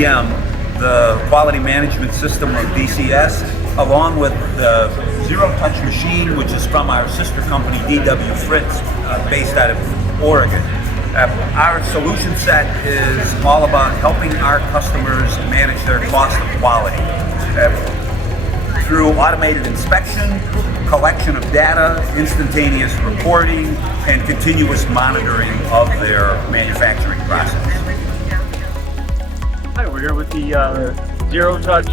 QDM, the quality management system of DCS, along with the zero-touch machine, which is from our sister company DW Fritz, based out of Oregon. Our solution set is all about helping our customers manage their cost of quality through automated inspection, collection of data, instantaneous reporting, and continuous monitoring of their manufacturing process. Hi, we're here with the zero-touch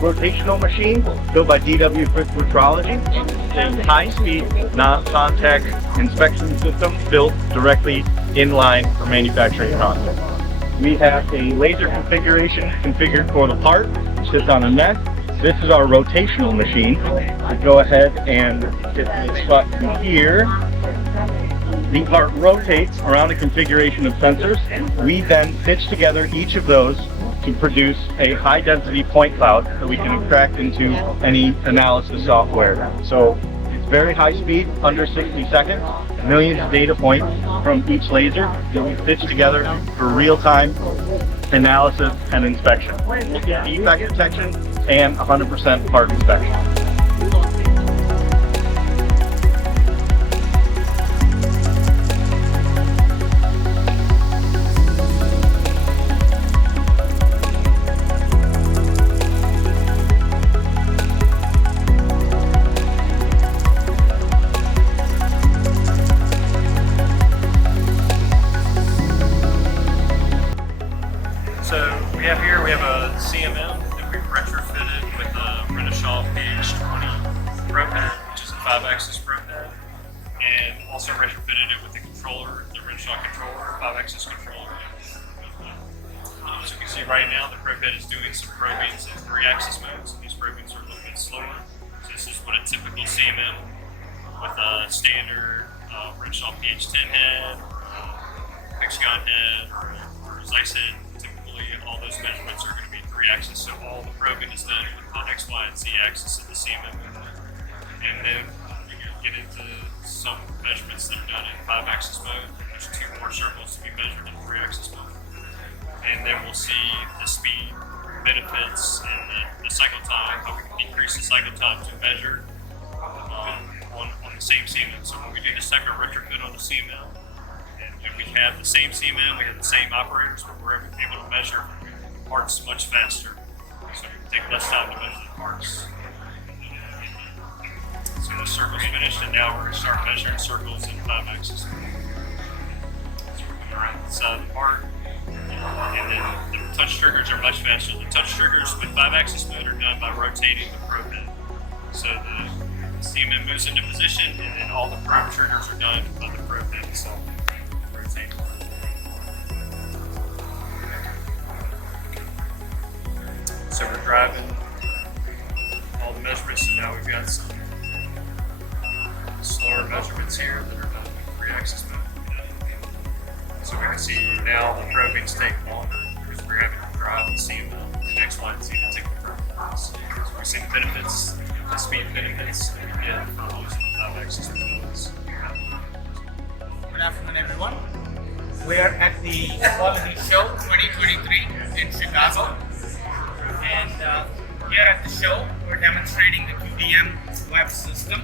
rotational machine built by DW Fritz Metrology. It's a high-speed, non-contact inspection system built directly in line for manufacturing process. We have a laser configuration configured for the part, which sits on a net. This is our rotational machine. We go ahead and hit this button here. The part rotates around a configuration of sensors. We then stitch together each of those to produce a high-density point cloud that we can extract into any analysis software. So it's very high speed, under 60 seconds, millions of data points from each laser that we stitch together for real-time analysis and inspection. We'll get defect detection and 100% part inspection. We have a CMM that we've retrofitted with a Metrology PH20 Pro Pad, which is a 5-axis Pro Pad, and also retrofitted it with the controller, the Metrology controller, 5-axis controller. As you can see right now, the Pro Pad is doing some probings in 3-axis modes, and these probings are a little bit slower. So this is what a typical CMM with a standard Metrology PH10 head, hexagon head, or as I said, all those measurements are going to be 3-axis, so all the probing is done with the X, Y, and Z axis of the CMM movement. And then you get into some measurements that are done in 5-axis mode. There's 2 more circles to be measured in 3-axis mode. And then we'll see the speed benefits and the cycle time, how we can decrease the cycle time to measure on the same CMM. So when we do the second retrofit on the CMM, and we have the same CMM, we have the same operators, but we're able to measure parts much faster. So we can take less time to measure the parts. So the circle's finished, and now we're going to start measuring circles in 5-axis. So we're going around the side of the part, and then the touch triggers are much faster. The touch triggers with 5-axis mode are done by rotating the probe head. So the CMM moves into position, and then all the probe triggers are done by the probe head itself. So we're driving all the measurements, so now we've got some slower measurements here that are done with 3-axis mode. So we can see now the probings take longer because we're having to drive the CMM and X, Y, and Z to take the probings. So we're seeing benefits, the speed benefits that we get from using the 5-axis modes. Good afternoon, everyone. We are at the Quality Show 2023 in Chicago. And here at the show, we're demonstrating the QDM web system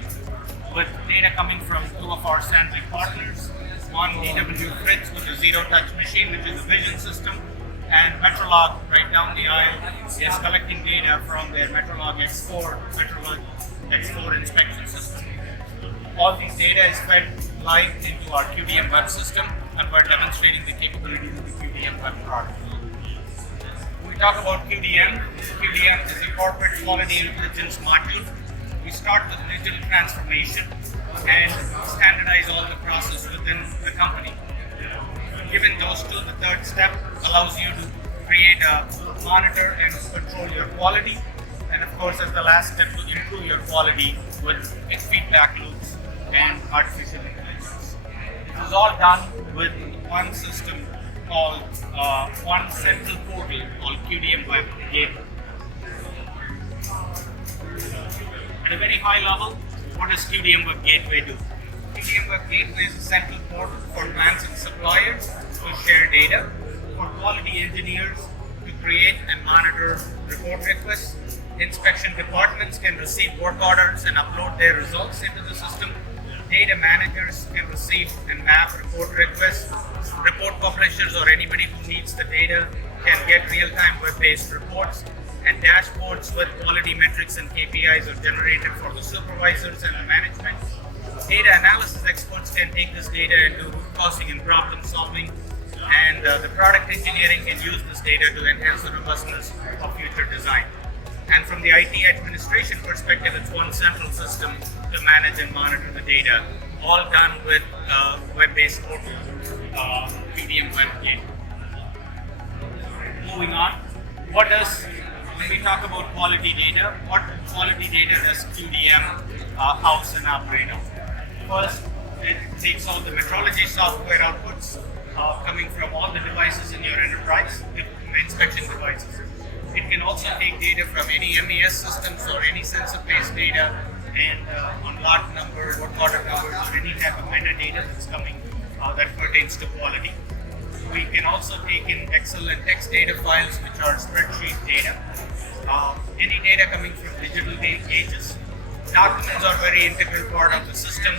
with data coming from 2 of our Sandvik partners. One, DW Fritz with a zero-touch machine, which is a vision system, and Metrology, right down the aisle, is collecting data from their Metrology X4 inspection system. All these data is fed live into our QDM web system, and we're demonstrating the capabilities of the QDM web product. When we talk about QDM is a corporate quality intelligence module. We start with digital transformation and standardize all the process within the company. Given those two, the third step allows you to create a monitor and control your quality, and of course as the last step to improve your quality with feedback loops and artificial intelligence. This is all done with one system called one central portal called QDM Web Gateway. At a very high level, what does QDM Web Gateway do? QDM Web Gateway is a central portal for plants and suppliers to share data, for quality engineers to create and monitor report requests. Inspection departments can receive work orders and upload their results into the system. Data managers can receive and map report requests. Report publishers or anybody who needs the data can get real-time web-based reports, and dashboards with quality metrics and KPIs are generated for the supervisors and the management. Data analysis experts can take this data and do root causing and problem solving, and the product engineering can use this data to enhance the robustness of future design. And from the IT administration perspective, it's one central system to manage and monitor the data, all done with web-based portal, PDM web data. Moving on, when we talk about quality data, what quality data does QDM house and operate on? First, it takes all the metrology software outputs coming from all the devices in your enterprise, the inspection devices. It can also take data from any MES systems or any sensor-based data, and on lot number, work order numbers, or any type of metadata that's coming that pertains to quality. We can also take in Excel and text data files, which are spreadsheet data. Any data coming from digital gauges. Documents are very integral part of the system,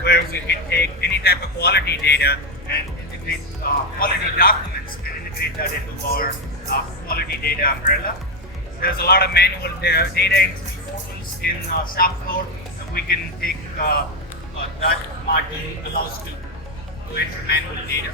where we can take any type of quality data and integrate quality documents and integrate that into our quality data umbrella. There's a lot of manual data entry portals in shop floor. We can take that module allows to enter manual data.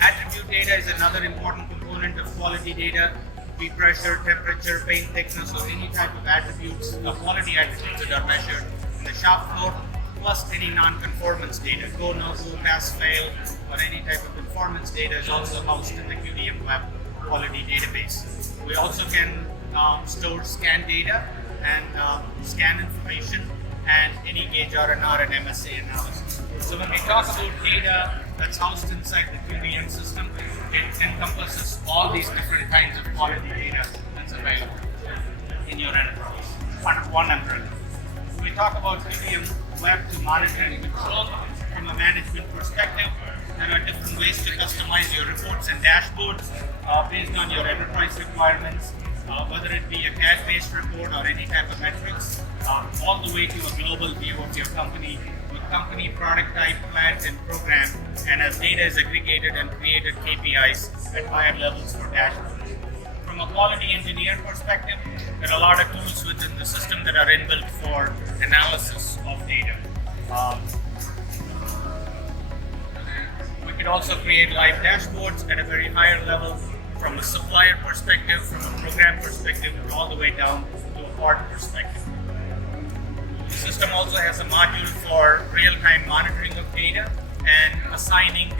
Attribute data is another important component of quality data. Be pressure, temperature, paint thickness, or any type of attributes, quality attributes that are measured in the shop floor, plus any non-conformance data, go, no go, pass, fail, or any type of conformance data is also housed in the QDM web quality database. We also can store scan data and scan information and any gauge R&R and MSA analysis. So when we talk about data that's housed inside the QDM system, it encompasses all these different kinds of quality data that's available in your enterprise under one umbrella. We talk about QDM web to monitor and control from a management perspective. There are different ways to customize your reports and dashboards based on your enterprise requirements, whether it be a CAD-based report or any type of metrics, all the way to a global view of your company with company, product type, plant, and program, and as data is aggregated and created KPIs at higher levels for dashboards. From a quality engineer perspective, there are a lot of tools within the system that are inbuilt for analysis of data. We could also create live dashboards at a very higher level from a supplier perspective, from a program perspective, all the way down to a part perspective. The system also has a module for real-time monitoring of data and assigning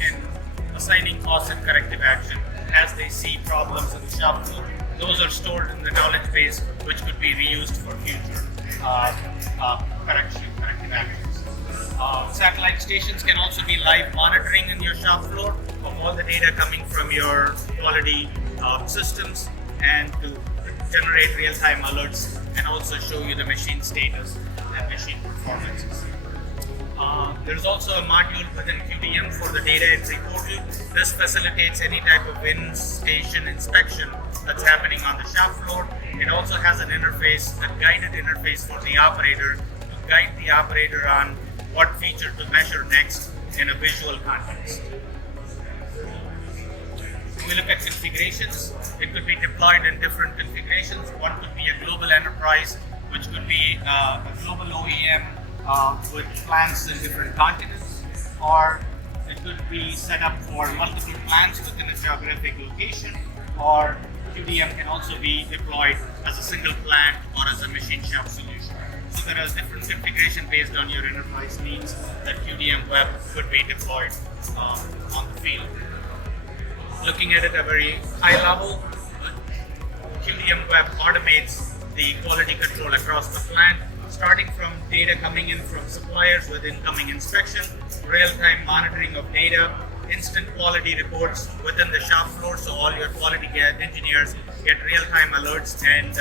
cause and corrective action as they see problems in the shop floor. Those are stored in the knowledge base, which could be reused for future corrective actions. Satellite stations can also be live monitoring in your shop floor of all the data coming from your quality systems and to generate real-time alerts and also show you the machine status and machine performances. There's also a module within QDM for the data entry portal. This facilitates any type of in-station inspection that's happening on the shop floor. It also has an interface, a guided interface for the operator to guide the operator on what feature to measure next in a visual context. When we look at configurations, it could be deployed in different configurations. One could be a global enterprise, which could be a global OEM with plants in different continents, or it could be set up for multiple plants within a geographic location, or QDM can also be deployed as a single plant or as a machine shop solution. So there are different configuration based on your enterprise needs that QDM web could be deployed on the field. Looking at it at a very high level, QDM web automates the quality control across the plant, starting from data coming in from suppliers with incoming inspection, real-time monitoring of data, instant quality reports within the shop floor, so all your quality engineers get real-time alerts and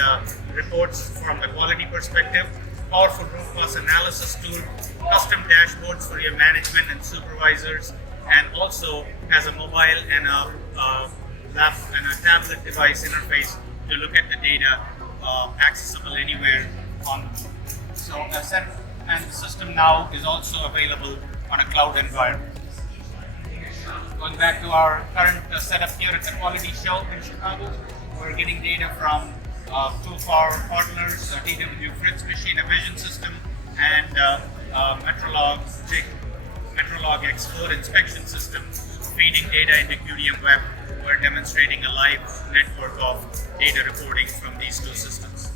reports from a quality perspective, powerful root cause analysis tool, custom dashboards for your management and supervisors, and also has a mobile and a and a tablet device interface to look at the data accessible anywhere on. So and the system now is also available on a cloud environment. Going back to our current setup here at the quality show in Chicago, we're getting data from two of our partners, DW Fritz Machine, a vision system, and Metrology X4 inspection system, feeding data into QDM Web. We're demonstrating a live network of data reporting from these two systems.